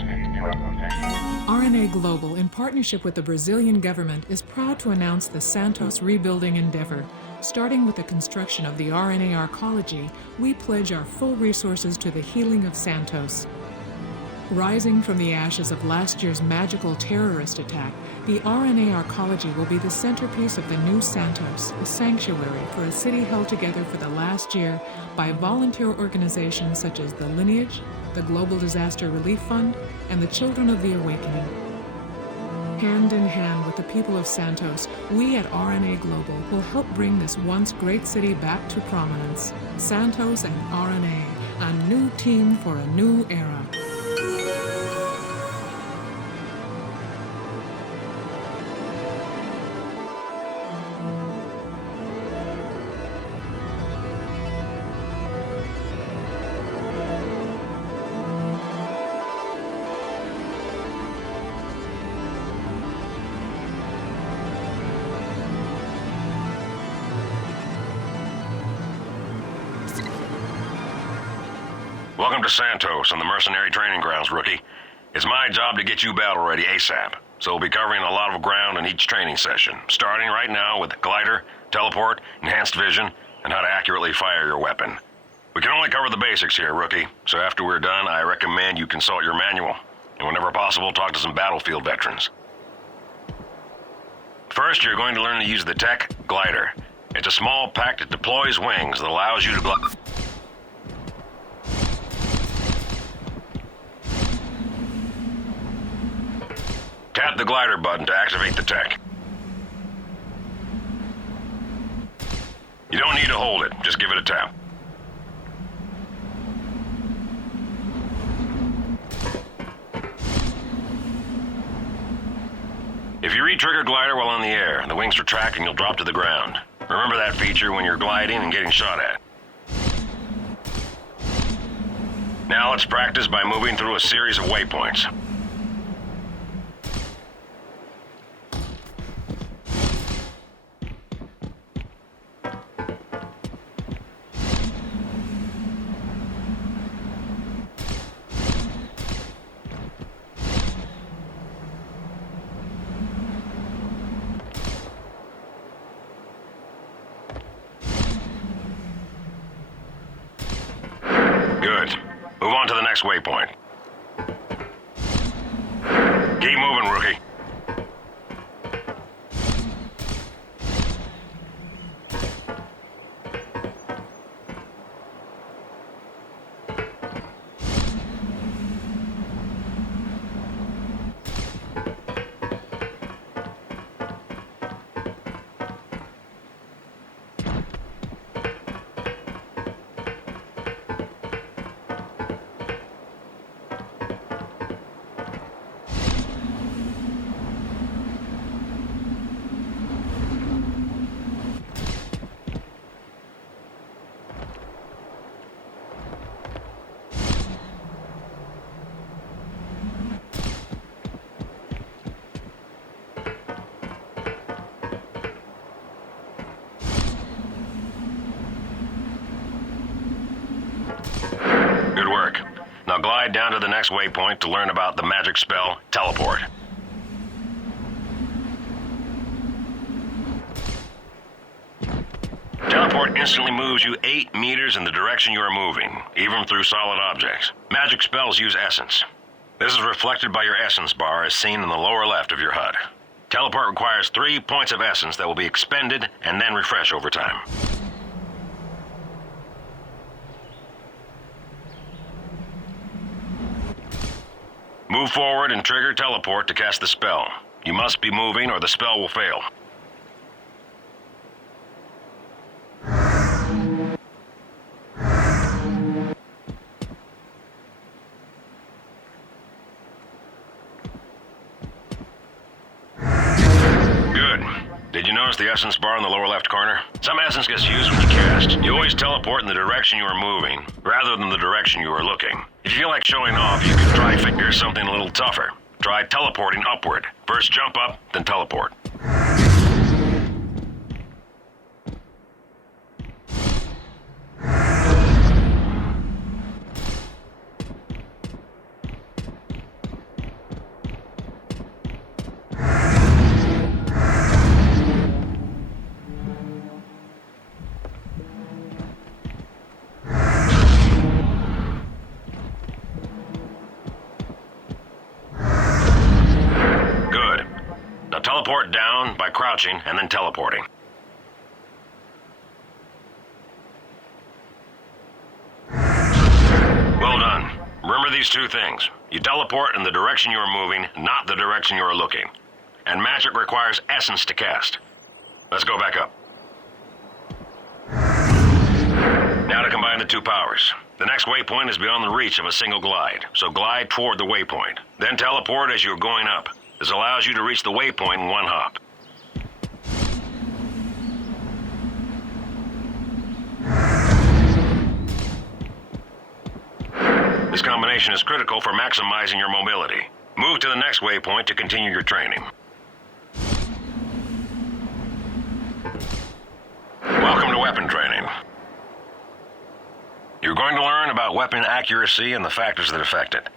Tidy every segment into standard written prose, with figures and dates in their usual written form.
RNA Global, in partnership with the Brazilian government, is proud to announce the Santos rebuilding endeavor. Starting with the construction of the RNA arcology, we pledge our full resources to the healing of Santos. Rising from the ashes of last year's magical terrorist attack, the RNA arcology will be the centerpiece of the new Santos, a sanctuary for a city held together for the last year by volunteer organizations such as the Lineage, the Global Disaster Relief Fund, and the Children of the Awakening. Hand in hand with the people of Santos, we at RNA Global will help bring this once great city back to prominence. Santos and RNA, a new team for a new era. Welcome to Santos and the mercenary training grounds, rookie. It's my job to get you battle ready ASAP, so we'll be covering a lot of ground in each training session, starting right now with glider, teleport, enhanced vision, and how to accurately fire your weapon. We can only cover the basics here, rookie, so after we're done, I recommend you consult your manual, and whenever possible, talk to some battlefield veterans. First, you're going to learn to use the tech glider. It's a small pack that deploys wings that allows you to glide. Tap the glider button to activate the tech. You don't need to hold it, just give it a tap. If you re-trigger glider while in the air, the wings retract and you'll drop to the ground. Remember that feature when you're gliding and getting shot at. Now let's practice by moving through a series of waypoints. Good. Move on to the next waypoint. Keep moving, rookie. Good work. Now glide down to the next waypoint to learn about the magic spell, Teleport. Teleport instantly moves you 8 meters in the direction you are moving, even through solid objects. Magic spells use essence. This is reflected by your essence bar as seen in the lower left of your HUD. Teleport requires 3 points of essence that will be expended and then refresh over time. Move forward and trigger teleport to cast the spell. You must be moving or the spell will fail. Good. Did you notice the essence bar in the lower left corner? Some essence gets used when you cast. You always teleport in the direction you are moving, rather than the direction you are looking. If you feel like showing off, you can try figure something a little tougher. Try teleporting upward. First jump up, then teleport. crouching, and then teleporting. Well done. Remember these two things. You teleport in the direction you are moving, not the direction you are looking. And magic requires essence to cast. Let's go back up. Now to combine the two powers. The next waypoint is beyond the reach of a single glide, so glide toward the waypoint. Then teleport as you are going up. This allows you to reach the waypoint in one hop. This combination is critical for maximizing your mobility. Move to the next waypoint to continue your training. Welcome to weapon training. You're going to learn about weapon accuracy and the factors that affect it.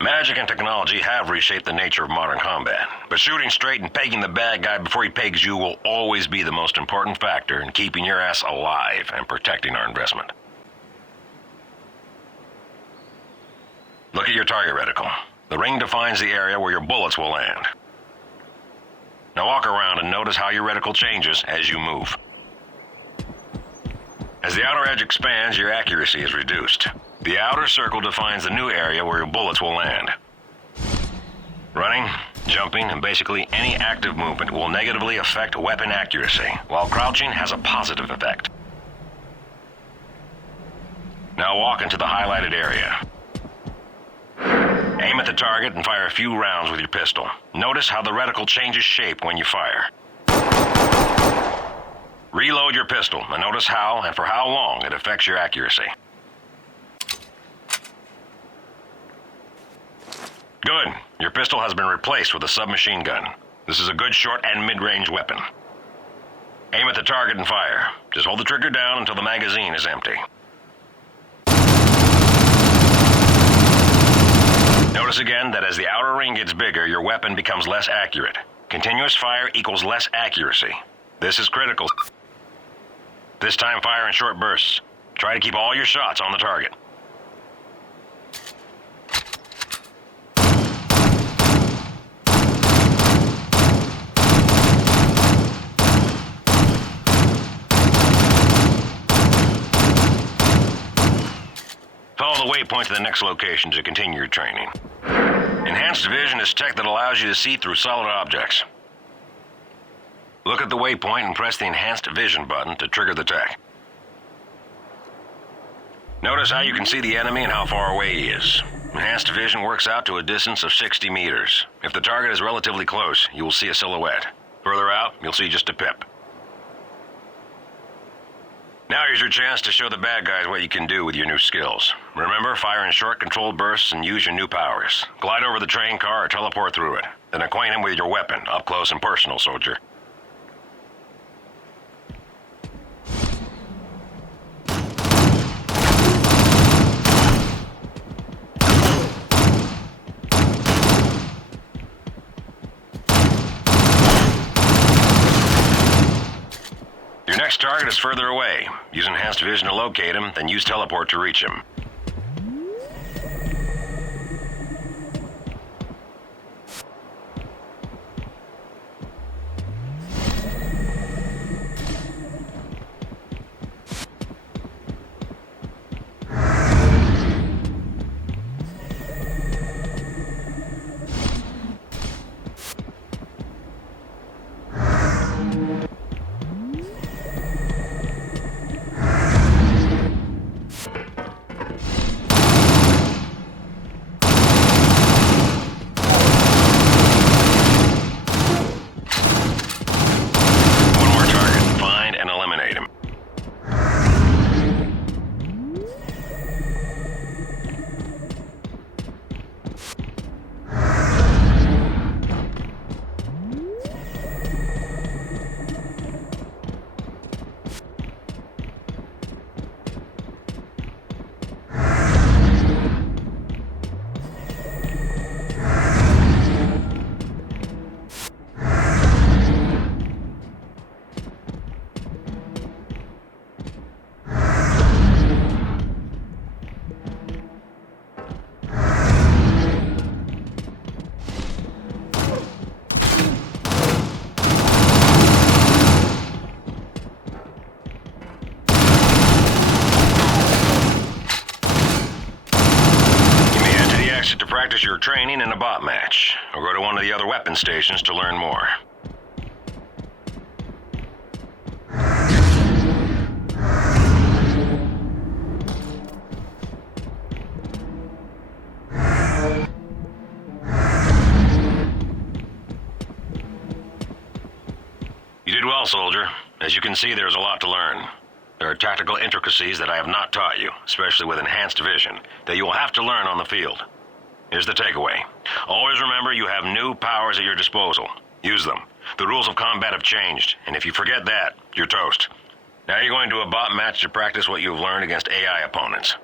Magic and technology have reshaped the nature of modern combat, but shooting straight and pegging the bad guy before he pegs you will always be the most important factor in keeping your ass alive and protecting our investment. Look at your target reticle. The ring defines the area where your bullets will land. Now walk around and notice how your reticle changes as you move. As the outer edge expands, your accuracy is reduced. The outer circle defines the new area where your bullets will land. Running, jumping, and basically any active movement will negatively affect weapon accuracy, while crouching has a positive effect. Now walk into the highlighted area. Aim at the target and fire a few rounds with your pistol. Notice how the reticle changes shape when you fire. Reload your pistol and notice how and for how long it affects your accuracy. Good. Your pistol has been replaced with a submachine gun. This is a good short and mid-range weapon. Aim at the target and fire. Just hold the trigger down until the magazine is empty. Notice again that as the outer ring gets bigger, your weapon becomes less accurate. Continuous fire equals less accuracy. This is critical. This time fire in short bursts. Try to keep all your shots on the target. Follow the waypoint to the next location to continue your training. Enhanced vision is tech that allows you to see through solid objects. Look at the waypoint and press the Enhanced Vision button to trigger the tech. Notice how you can see the enemy and how far away he is. Enhanced Vision works out to a distance of 60 meters. If the target is relatively close, you will see a silhouette. Further out, you'll see just a pip. Now here's your chance to show the bad guys what you can do with your new skills. Remember, fire in short controlled bursts and use your new powers. Glide over the train car or teleport through it. Then acquaint him with your weapon, up close and personal, soldier. Your next target is further away. Use Enhanced Vision to locate him, then use Teleport to reach him. your training in a bot match, or go to one of the other weapon stations to learn more. You did well, soldier. As you can see, there's a lot to learn. There are tactical intricacies that I have not taught you, especially with enhanced vision, that you will have to learn on the field. Here's the takeaway. Always remember you have new powers at your disposal. Use them. The rules of combat have changed, and if you forget that, you're toast. Now you're going to a bot match to practice what you've learned against AI opponents.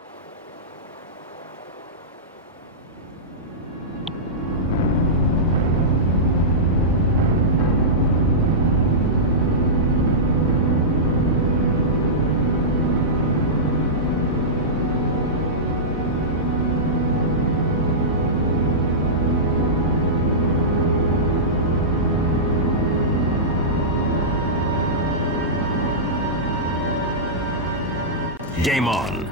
Game on.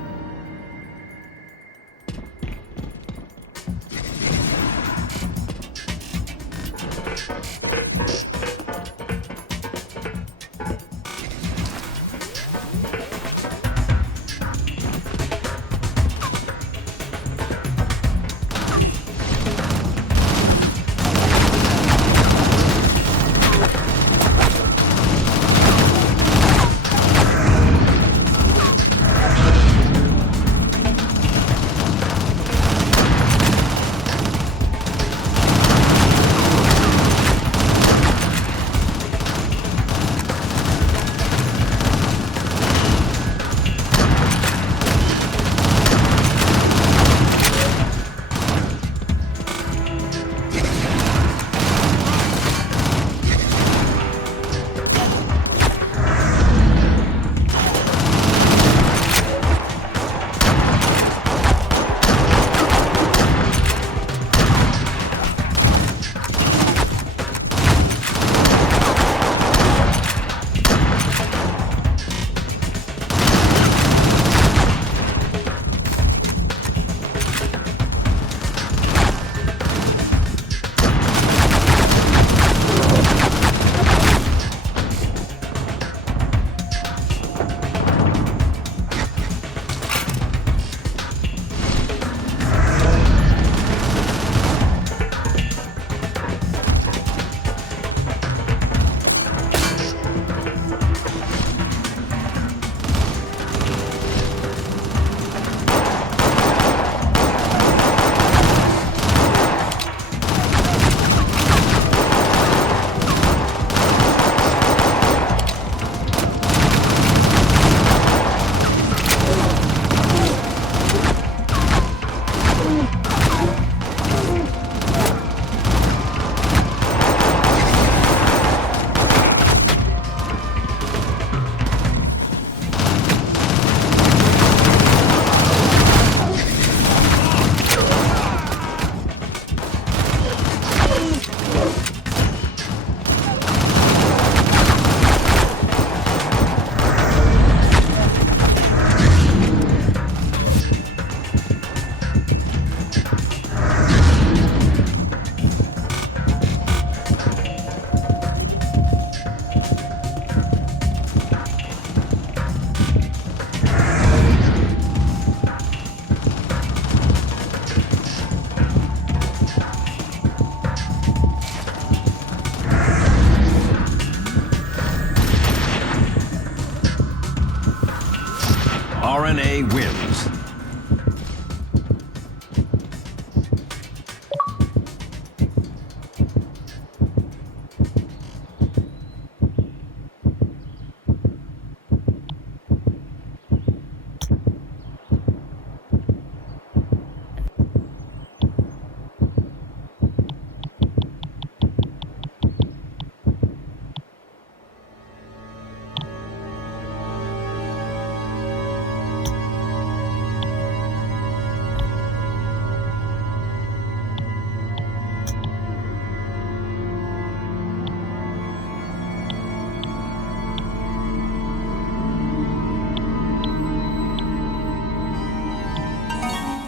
RNA wins.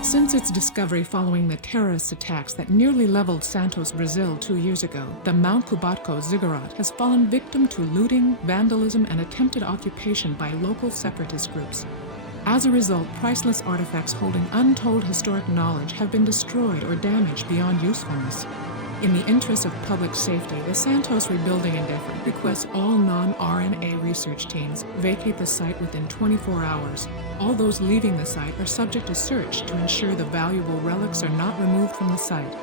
Since its discovery following the terrorist attacks that nearly leveled Santos, Brazil 2 years ago, the Mount Kubatko ziggurat has fallen victim to looting, vandalism, and attempted occupation by local separatist groups. As a result, priceless artifacts holding untold historic knowledge have been destroyed or damaged beyond usefulness. In the interest of public safety, the Santos rebuilding endeavor requests all non-RNA research teams vacate the site within 24 hours. All those leaving the site are subject to search to ensure the valuable relics are not removed from the site.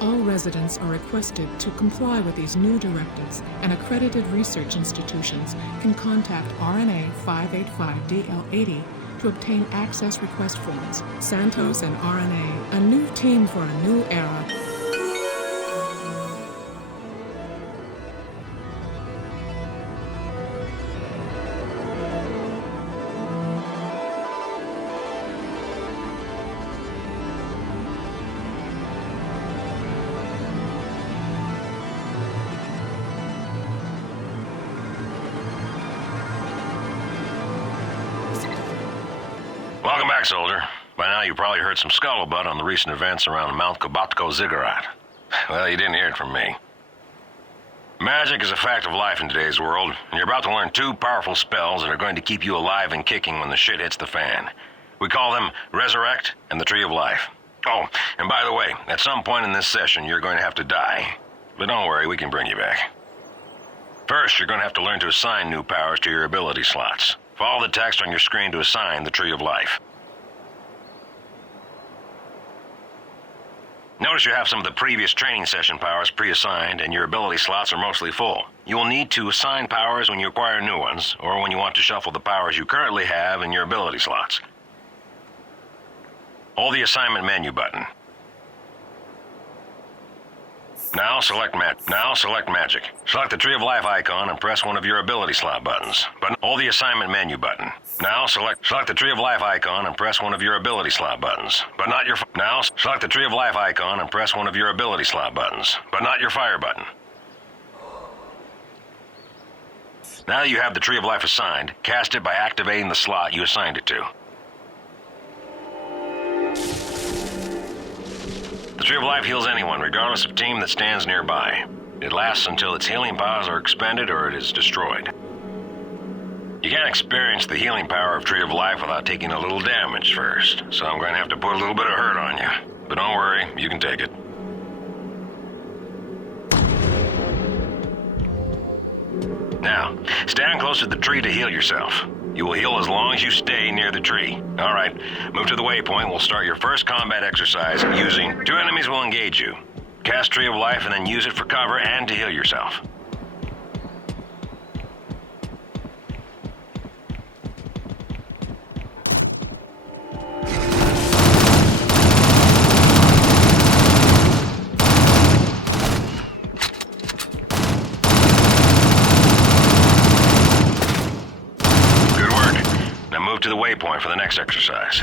All residents are requested to comply with these new directives, and accredited research institutions can contact RNA 585DL80 to obtain access request forms. Santos and RNA, a new team for a new era. Welcome back, soldier. By now you probably heard some scuttlebutt on the recent events around Mount Kubatko ziggurat. Well, you didn't hear it from me. Magic is a fact of life in today's world, and you're about to learn two powerful spells that are going to keep you alive and kicking when the shit hits the fan. We call them Resurrect and the Tree of Life. Oh, and by the way, at some point in this session you're going to have to die. But don't worry, we can bring you back. First, you're going to have to learn to assign new powers to your ability slots. Follow the text on your screen to assign the Tree of Life. Notice you have some of the previous training session powers pre-assigned and your ability slots are mostly full. You will need to assign powers when you acquire new ones, or when you want to shuffle the powers you currently have in your ability slots. Hold the assignment menu button. Now select Magic. Select the Tree of Life icon and press one of your ability slot buttons. But hold the assignment menu button. Now select the Tree of Life icon and press one of your ability slot buttons. But not your Now select the Tree of Life icon and press one of your ability slot buttons. But not your fire button. Now that you have the Tree of Life assigned, cast it by activating the slot you assigned it to. The Tree of Life heals anyone, regardless of team that stands nearby. It lasts until its healing powers are expended or it is destroyed. You can't experience the healing power of Tree of Life without taking a little damage first, so I'm going to have to put a little bit of hurt on you. But don't worry, you can take it. Now, stand close to the tree to heal yourself. You will heal as long as you stay near the tree. All right, move to the waypoint. We'll start your first combat exercise using... Two enemies will engage you. Cast Tree of Life and then use it for cover and to heal yourself. To the waypoint for the next exercise.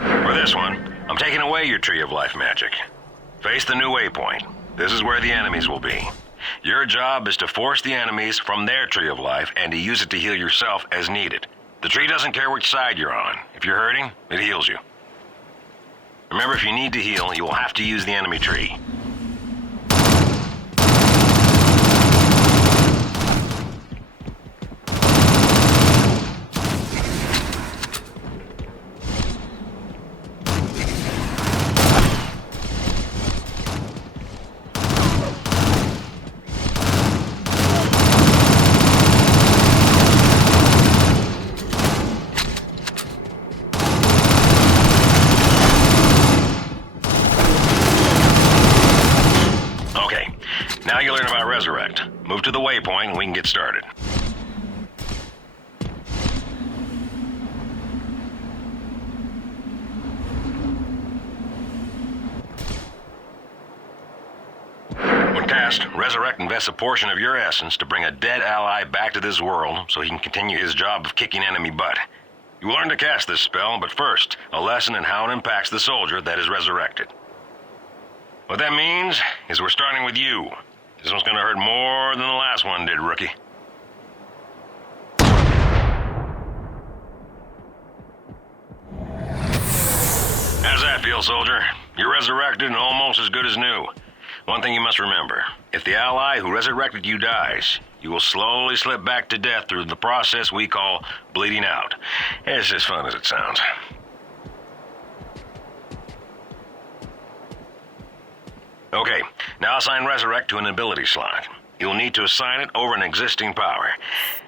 For this one, I'm taking away your Tree of Life magic. Face the new waypoint. This is where the enemies will be. Your job is to force the enemies from their Tree of Life and to use it to heal yourself as needed. The tree doesn't care which side you're on. If you're hurting, it heals you. Remember, if you need to heal, you will have to use the enemy tree. Now you learn about Resurrect. Move to the waypoint and we can get started. When cast, Resurrect invests a portion of your essence to bring a dead ally back to this world so he can continue his job of kicking enemy butt. You will learn to cast this spell, but first, a lesson in how it impacts the soldier that is resurrected. What that means is we're starting with you. This one's gonna hurt more than the last one did, rookie. deal, soldier. You're resurrected and almost as good as new. One thing you must remember. If the ally who resurrected you dies, you will slowly slip back to death through the process we call bleeding out. It's as fun as it sounds. Okay, now assign Resurrect to an ability slot. You'll need to assign it over an existing power.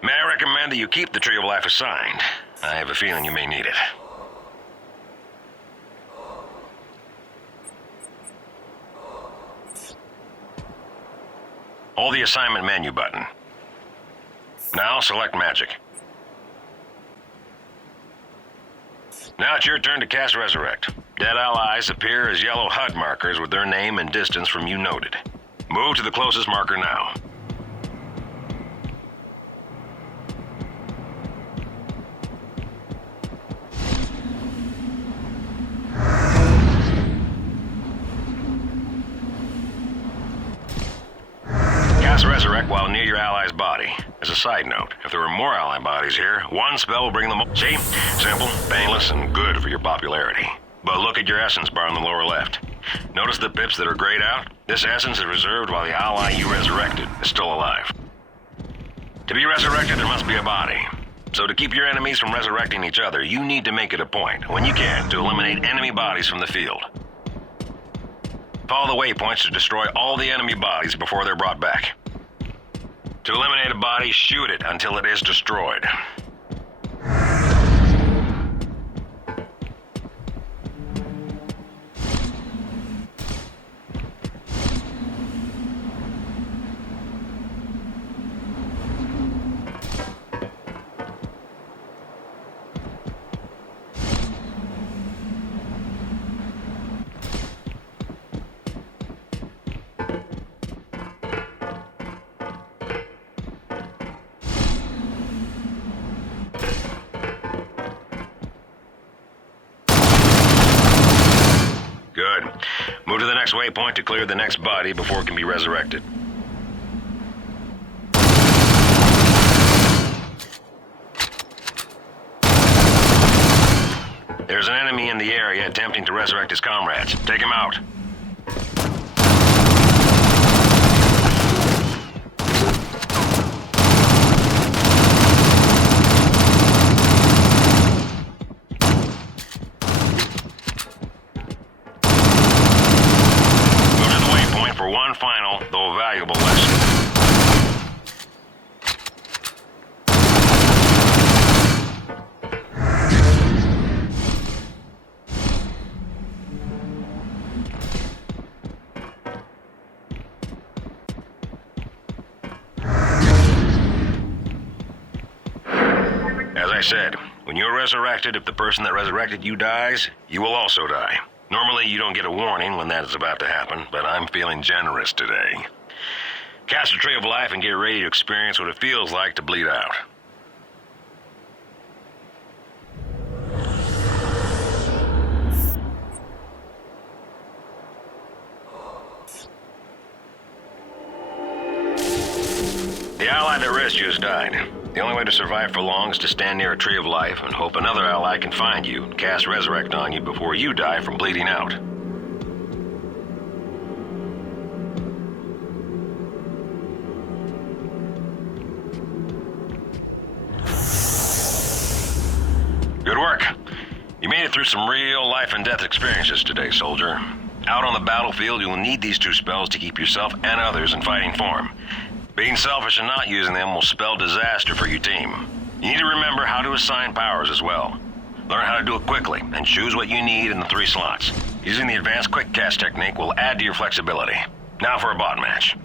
May I recommend that you keep the Tree of Life assigned? I have a feeling you may need it. Hold the assignment menu button. Now select Magic. Now it's your turn to cast Resurrect. Dead allies appear as yellow HUD markers with their name and distance from you noted. Move to the closest marker now. Cast Resurrect while near your ally's body. As a side note, if there were more ally bodies here, one spell will bring them all. See? Simple, painless, and good for your popularity. But look at your essence bar on the lower left. Notice the pips that are grayed out? This essence is reserved while the ally you resurrected is still alive. To be resurrected, there must be a body. So to keep your enemies from resurrecting each other, you need to make it a point, when you can, to eliminate enemy bodies from the field. Follow the waypoints to destroy all the enemy bodies before they're brought back. To eliminate a body, shoot it until it is destroyed. Good. Move to the next waypoint to clear the next body before it can be resurrected. There's an enemy in the area attempting to resurrect his comrades. Take him out. For one final, though valuable lesson. As I said, when you're resurrected, if the person that resurrected you dies, you will also die. Normally, you don't get a warning when that is about to happen, but I'm feeling generous today. Cast the Tree of Life and get ready to experience what it feels like to bleed out. The ally that rescued has died. The only way to survive for long is to stand near a Tree of Life and hope another ally can find you and cast Resurrect on you before you die from bleeding out. Good work. You made it through some real life and death experiences today, soldier. Out on the battlefield, you will need these two spells to keep yourself and others in fighting form. Being selfish and not using them will spell disaster for your team. You need to remember how to assign powers as well. Learn how to do it quickly and choose what you need in the 3 slots. Using the advanced quick cast technique will add to your flexibility. Now for a bot match.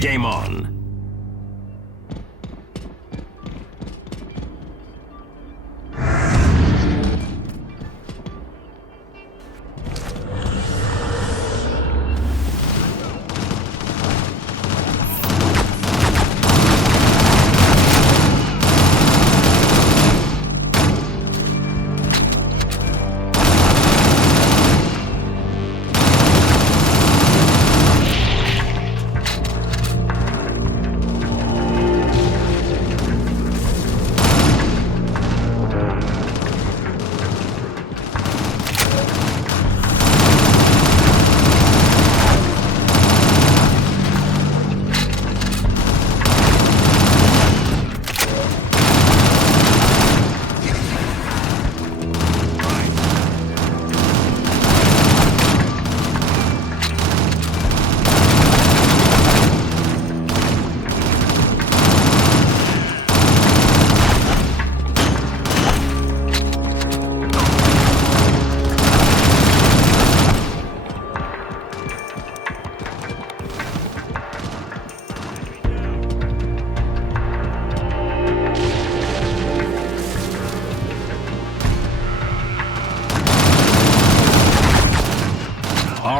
Game on.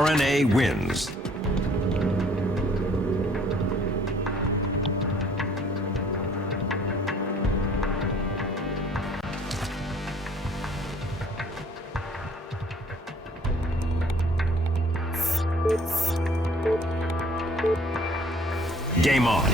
RNA wins. Game on.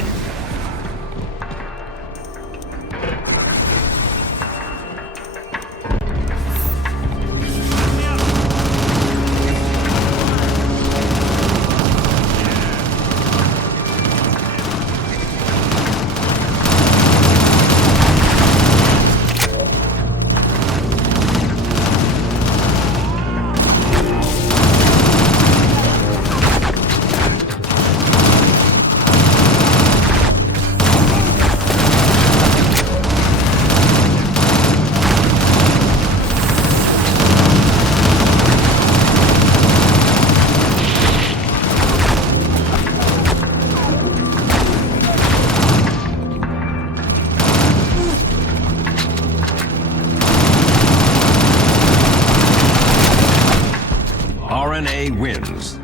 RNA wins.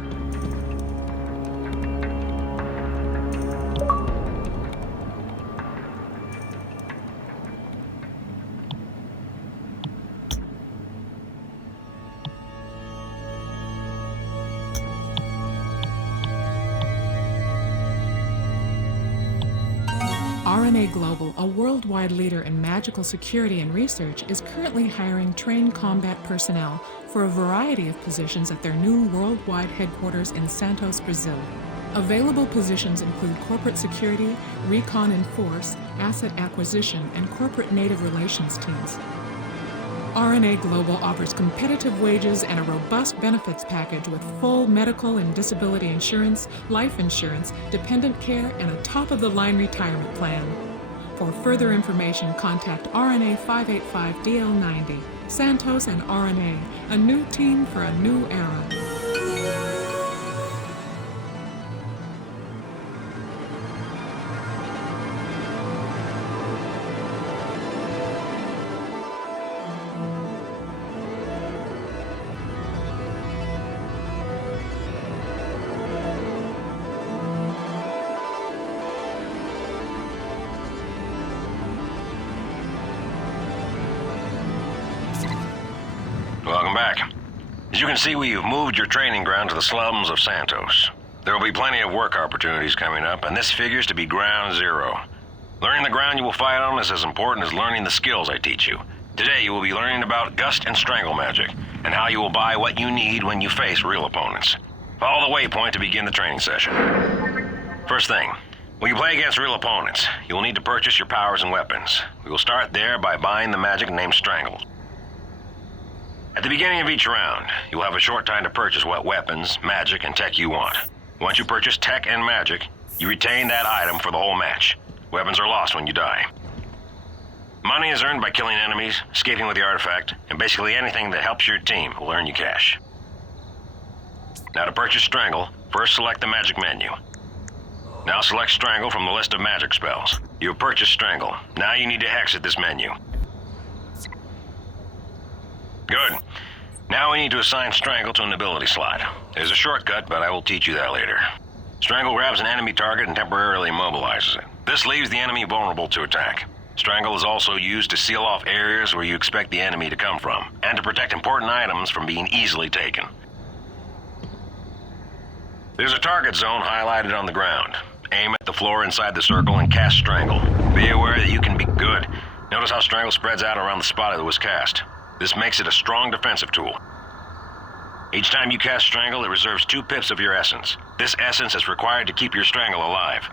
RNA Global, a worldwide leader in magical security and research, is currently hiring trained combat personnel for a variety of positions at their new worldwide headquarters in Santos, Brazil. Available positions include corporate security, recon and force, asset acquisition, and corporate native relations teams. RNA Global offers competitive wages and a robust benefits package with full medical and disability insurance, life insurance, dependent care, and a top-of-the-line retirement plan. For further information, contact RNA 585DL90. Santos and RNA, a new team for a new era. Welcome back. As you can see, we've moved your training ground to the slums of Santos. There will be plenty of work opportunities coming up, and this figures to be ground zero. Learning the ground you will fight on is as important as learning the skills I teach you. Today you will be learning about gust and strangle magic, and how you will buy what you need when you face real opponents. Follow the waypoint to begin the training session. First thing, when you play against real opponents, you will need to purchase your powers and weapons. We will start there by buying the magic named Strangle. At the beginning of each round, you will have a short time to purchase what weapons, magic, and tech you want. Once you purchase tech and magic, you retain that item for the whole match. Weapons are lost when you die. Money is earned by killing enemies, escaping with the artifact, and basically anything that helps your team will earn you cash. Now to purchase Strangle, first select the magic menu. Now select Strangle from the list of magic spells. You have purchased Strangle. Now you need to exit this menu. Good. Now we need to assign Strangle to an ability slot. There's a shortcut, but I will teach you that later. Strangle grabs an enemy target and temporarily immobilizes it. This leaves the enemy vulnerable to attack. Strangle is also used to seal off areas where you expect the enemy to come from, and to protect important items from being easily taken. There's a target zone highlighted on the ground. Aim at the floor inside the circle and cast Strangle. Be aware that you can be good. Notice how Strangle spreads out around the spot it was cast. This makes it a strong defensive tool. Each time you cast Strangle, it reserves 2 pips of your essence. This essence is required to keep your Strangle alive.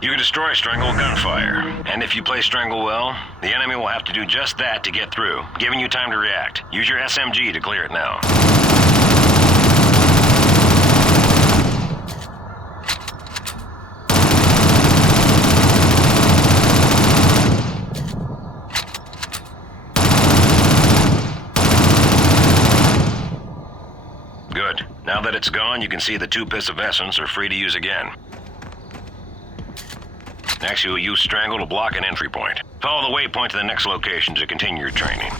You can destroy Strangle with gunfire, and if you play Strangle well, the enemy will have to do just that to get through, giving you time to react. Use your SMG to clear it now. Good. Now that it's gone, you can see the 2 pips of essence are free to use again. Next, you will use Strangle to block an entry point. Follow the waypoint to the next location to continue your training.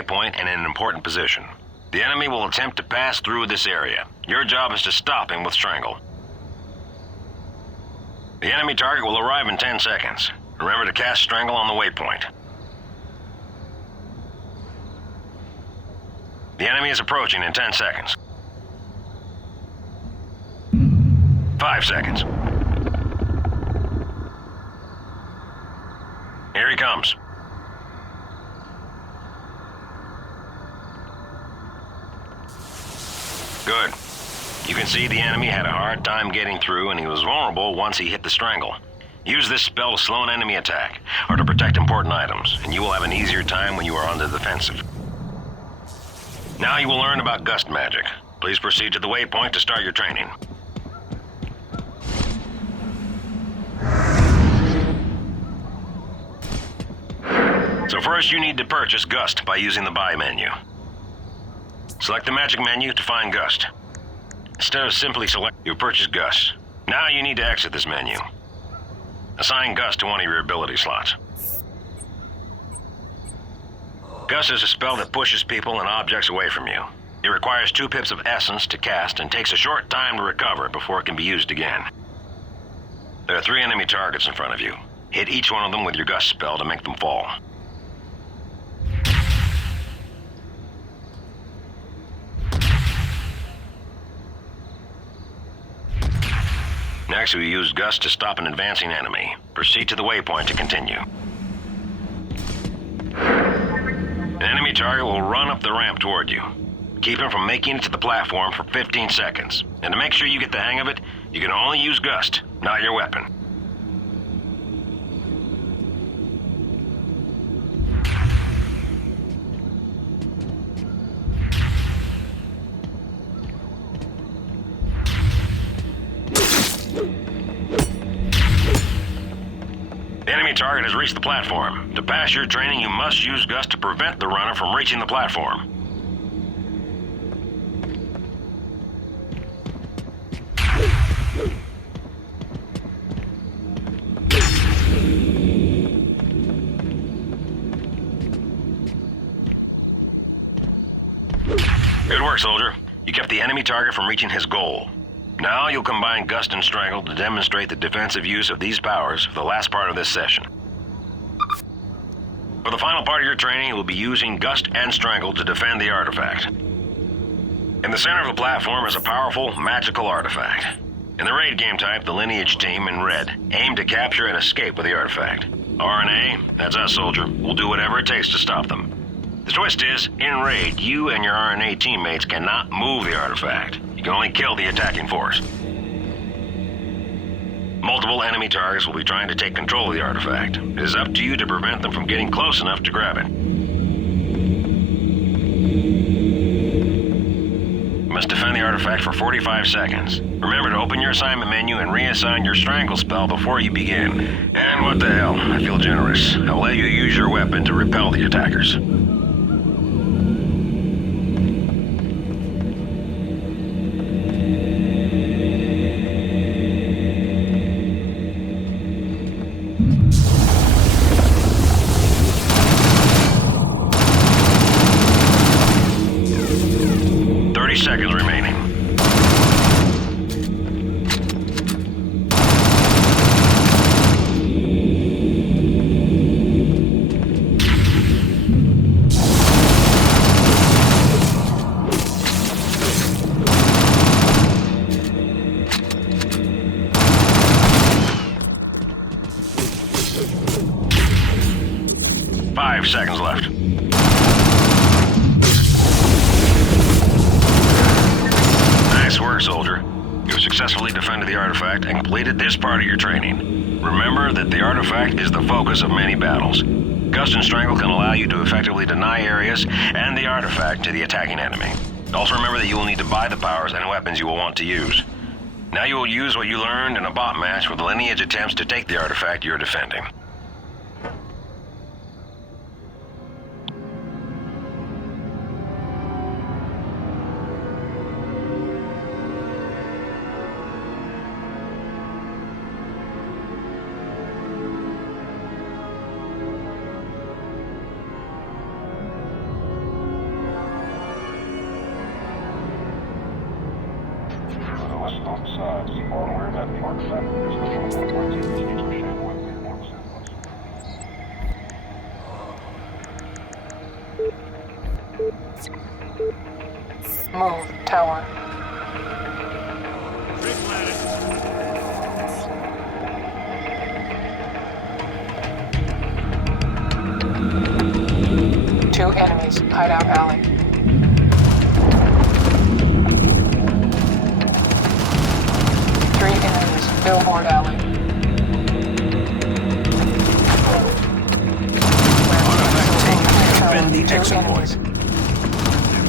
waypoint and in an important position. The enemy will attempt to pass through this area. Your job is to stop him with strangle. The enemy target will arrive in 10 seconds. Remember to cast strangle on the waypoint. The enemy is approaching in 10 seconds. 5 seconds. Here he comes. Good. You can see the enemy had a hard time getting through and he was vulnerable once he hit the strangle. Use this spell to slow an enemy attack or to protect important items, and you will have an easier time when you are on the defensive. Now you will learn about gust magic. Please proceed to the waypoint to start your training. So first you need to purchase Gust by using the buy menu. Select the magic menu to find Gust. Instead of simply select, you purchase Gust. Now you need to exit this menu. Assign Gust to one of your ability slots. Gust is a spell that pushes people and objects away from you. It requires 2 pips of essence to cast and takes a short time to recover before it can be used again. There are 3 enemy targets in front of you. Hit each one of them with your Gust spell to make them fall. Next, we use Gust to stop an advancing enemy. Proceed to the waypoint to continue. An enemy target will run up the ramp toward you. Keep him from making it to the platform for 15 seconds. And to make sure you get the hang of it, you can only use Gust, not your weapon. The enemy target has reached the platform. To pass your training, you must use Gust to prevent the runner from reaching the platform. Good work, soldier. You kept the enemy target from reaching his goal. Now you'll combine Gust and Strangle to demonstrate the defensive use of these powers for the last part of this session. For the final part of your training, you will be using Gust and Strangle to defend the artifact. In the center of the platform is a powerful, magical artifact. In the raid game type, the Lineage team in red aim to capture and escape with the artifact. RNA, that's us, soldier, will do whatever it takes to stop them. The twist is, in raid, you and your RNA teammates cannot move the artifact. You can only kill the attacking force. Multiple enemy targets will be trying to take control of the artifact. It is up to you to prevent them from getting close enough to grab it. You must defend the artifact for 45 seconds. Remember to open your assignment menu and reassign your Strangle spell before you begin. And what the hell, I feel generous. I will let you use your weapon to repel the attackers. Seconds remaining. Five seconds left. Nice work, soldier. You have successfully defended the artifact and completed this part of your training. Remember that the artifact is the focus of many battles. Gust and Strangle can allow you to effectively deny areas and the artifact to the attacking enemy. Also remember that you will need to buy the powers and weapons you will want to use. Now you will use what you learned in a bot match where the Lineage attempts to take the artifact you're defending. Move, tower. Two enemies, hideout alley. Three enemies, billboard alley. Defend the exit enemies. point.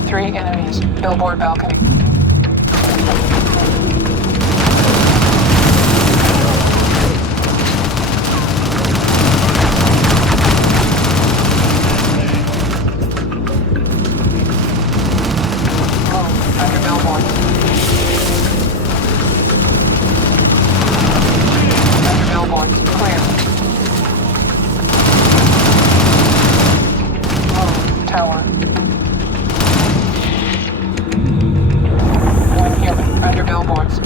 Three enemies, billboard balcony. Under billboard. Under billboards, clear. Move, tower. One human, under billboards.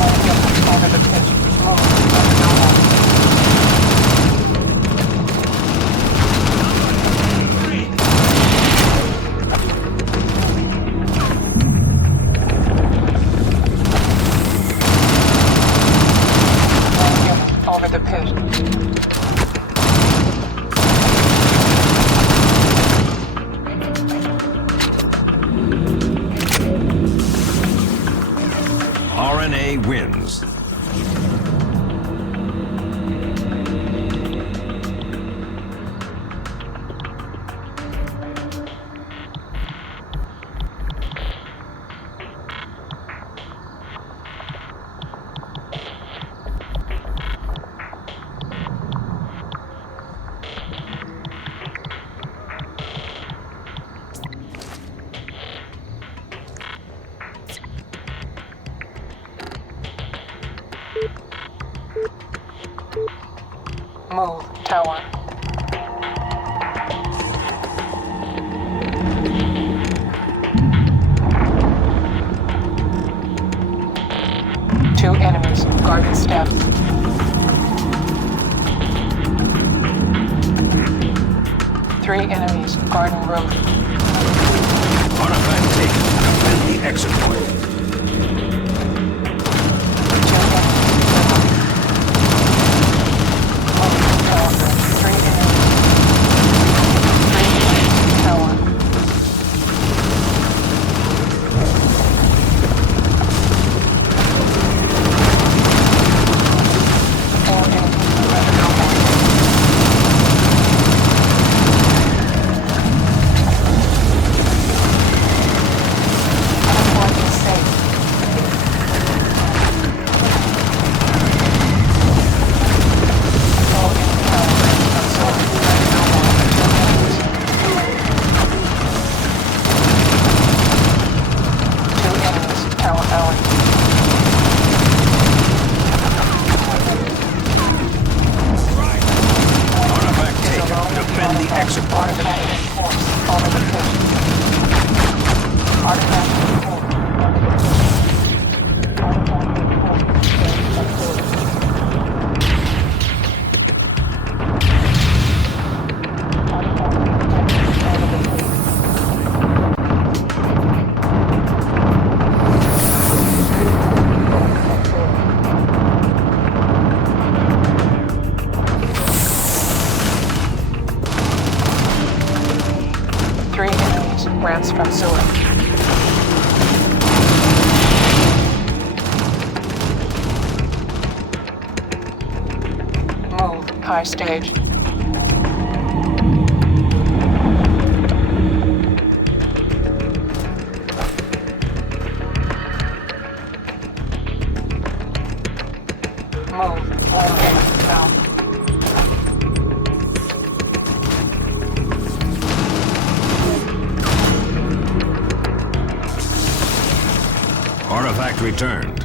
One human, over the pitch. Move, under billboards. One human, over the pitch. RNA wins. Move, tower. Two enemies, garden steps. Three enemies, garden roof. Artifact taken. Defend the exit point. Two enemies, move, tower. Three enemies. Three enemies, tower. Four enemies, under billboard. Teleport is safe. All in tower. Absorb. Under billboard. Two enemies. Two enemies. Tower alley. Artifact taken. Defend the exit point. Artifact enforced. Over the pitch. Artifact enforced. Three enemies, ramps from sewer. Move, high stage. Move, one human, down. Artifact returned.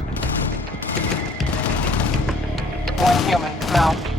One human, mouth.